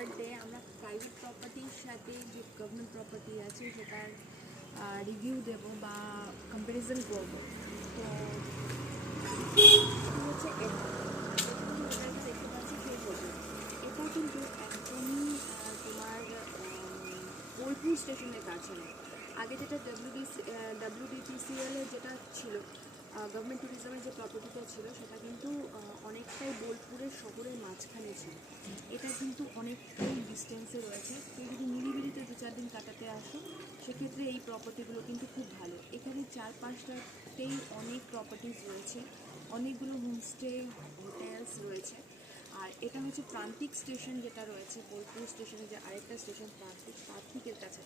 Third day আমরা private প্রপার্টির সাথে যে গভর্নমেন্ট প্রপার্টি আছে সেটার রিভিউ দেব বা কম্প্যারিজন করব। তো হচ্ছে দেখতে পাচ্ছি সেই ছবি, এটা কিন্তু একদমই তোমার বোলপুর স্টেশনের কাছে নেই। আগে যেটা ডাব্লিউডিটিসিএলের যেটা ছিল, গভর্নমেন্ট ট্যুরিজমের যে প্রপার্টিটা ছিল সেটা কিন্তু অনেকটাই বোলপুরের শহরের মাঝখানে ছিল। এটা কিন্তু অনেকটাই ডিস্টেন্সে রয়েছে। কেউ যদি নিরিবিলিতে 2-4 দিন কাটাতে আসো সেক্ষেত্রে এই প্রপার্টিগুলো কিন্তু খুব ভালো। এখানে চারপাশটাতেই অনেক প্রপার্টিজ রয়েছে, অনেকগুলো হোমস্টে হোটেলস রয়েছে। আর এটা হচ্ছে প্রান্তিক স্টেশন যেটা রয়েছে বোলপুর স্টেশনে, যে আরেকটা স্টেশন প্রান্তিকের কাছে,